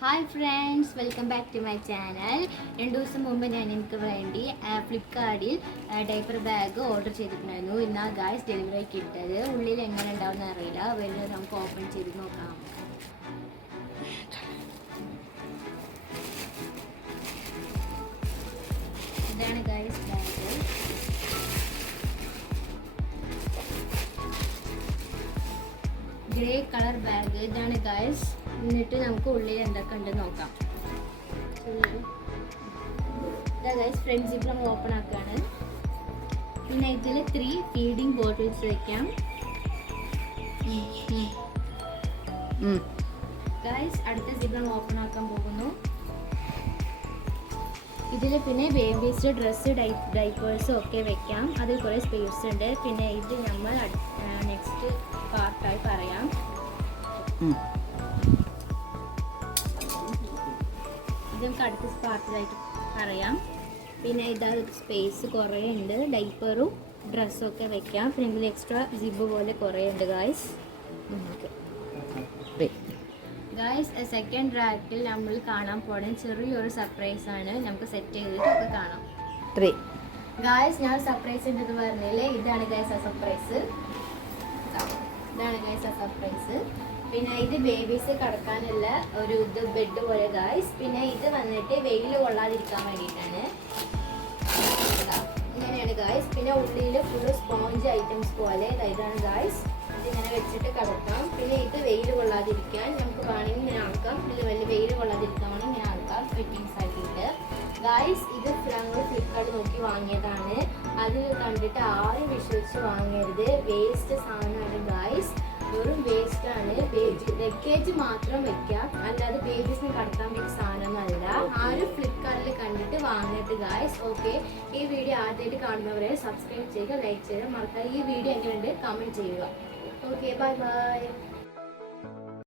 Hi friends, welcome back to my channel. 2 ദിവസം മുമ്പ് ഞാൻ എനിക്ക് വേണ്ടി ഫ്ലിപ്കാർട്ടിൽ ഡൈപ്പർ ബാഗ് ഓർഡർ ചെയ്തിട്ടുണ്ടായിരുന്നു. ഇന്നാ ഗായ്സ് ഡെലിവറി കിട്ടത്. ഉള്ളിൽ എങ്ങനെ ഉണ്ടാവും അറിയില്ല. വരുന്നത് നമുക്ക് ഓപ്പൺ ചെയ്ത് നോക്കാം. ഇതാണ് guys bag. Grey colour bag. ഇതാണ് ഗായ്സ്. എന്നിട്ട് നമുക്ക് ഉള്ളിൽ എന്തൊക്കെ ഉണ്ട് നോക്കാം. ഇതാ ഗൈസ്, ഫ്രണ്ട് സിപ്പ് നമ്മൾ ഓപ്പൺ ആക്കുകയാണ്. പിന്നെ ഇതിൽ 3 ഫീഡിങ് ബോട്ടിൽസ് വയ്ക്കാം. ഗൈസ്, അടുത്ത സിപ്പ് നമ്മൾ ഓപ്പൺ ആക്കാൻ പോകുന്നു. ഇതിൽ പിന്നെ ബേബീസ് ഡ്രസ്സ്, ഡൈപ്പേഴ്സും ഒക്കെ വെക്കാം. അതിൽ കുറേ സ്പേസ് ഉണ്ട്. പിന്നെ ഇത് നമ്മൾ നെക്സ്റ്റ് പാർട്ടായി പറയാം. ഇത് നമുക്ക് അടുത്ത പാർട്ടിലായിട്ട് പറയാം. പിന്നെ ഇതാ സ്പേസ് കുറേ ഉണ്ട്. ഡൈപ്പറും ഡ്രസ്സും ഒക്കെ വെക്കാം. പിന്നെ ഇതിൽ എക്സ്ട്രാ സിബ് പോലെ കുറേ ഉണ്ട് ഗായ്സ്. ഗായ്സ്, സെക്കൻഡ് റാക്കിൽ നമ്മൾ കാണാൻ പോണ ചെറിയൊരു സർപ്രൈസ് ആണ്. നമുക്ക് സെറ്റ് ചെയ്തിട്ട് ഒക്കെ കാണാം. ഗായ്സ്, ഞാൻ സർപ്രൈസ് ഉണ്ടെന്ന് പറഞ്ഞില്ലേ, ഇതാണ് ഗായ്സ് ആ സർപ്രൈസ്. ഇതാണ് ഗായ്സ് ആ സർപ്രൈസ്. പിന്നെ ഇത് ബേബീസ് കിടക്കാനുള്ള ഒരു ഇത് ബെഡ് പോലെ ഗായ്സ്. പിന്നെ ഇത് വന്നിട്ട് വെയിൽ കൊള്ളാതിരിക്കാൻ വേണ്ടിയിട്ടാണ്. ഇങ്ങനെയാണ് ഗായ്സ്. പിന്നെ ഉള്ളിൽ ഫുള്ള് സ്പോഞ്ച് ഐറ്റംസ് പോലെ ഇതാണ് ഗായ്സ്. ഇതിങ്ങനെ വെച്ചിട്ട് കിടക്കാം. പിന്നെ ഇത് വെയിൽ കൊള്ളാതിരിക്കാൻ നമുക്ക് വേണമെങ്കിൽ ഇങ്ങനെ ആക്കാം. ഇത് വലിയ വെയിൽ കൊള്ളാതിരിക്കാൻ വേണമെങ്കിൽ ഇങ്ങനെ ആക്കാം ഫിറ്റിങ്സ് ആക്കിയിട്ട്. ഗായ്സ്, ഇത് ഞങ്ങൾ ഫ്ലിപ്കാർട്ട് നോക്കി വാങ്ങിയതാണ്. അത് കണ്ടിട്ട് ആരും വിശ്വസിച്ച് വാങ്ങരുത്. വേസ്റ്റ് സാധനമാണ് ഗായ്സ്. വെറും വേസ്റ്റ് ആണ്. ലഗേജ് മാത്രം വെക്കാം, അല്ലാതെ ബേബീസിന് കടത്താൻ പറ്റിയ സാധനമൊന്നുമല്ല. ആരും ഫ്ലിപ്കാർട്ടിൽ കണ്ടിട്ട് വാങ്ങരുത് ഗായ്സ്. ഓക്കെ, ഈ വീഡിയോ ആദ്യമായിട്ട് കാണുന്നവരെ സബ്സ്ക്രൈബ് ചെയ്യുക, ലൈക്ക് ചെയ്യുക, മറക്കാതെ ഈ വീഡിയോ എങ്ങനെയുണ്ട് കമൻറ്റ് ചെയ്യുക. Okay, bye bye.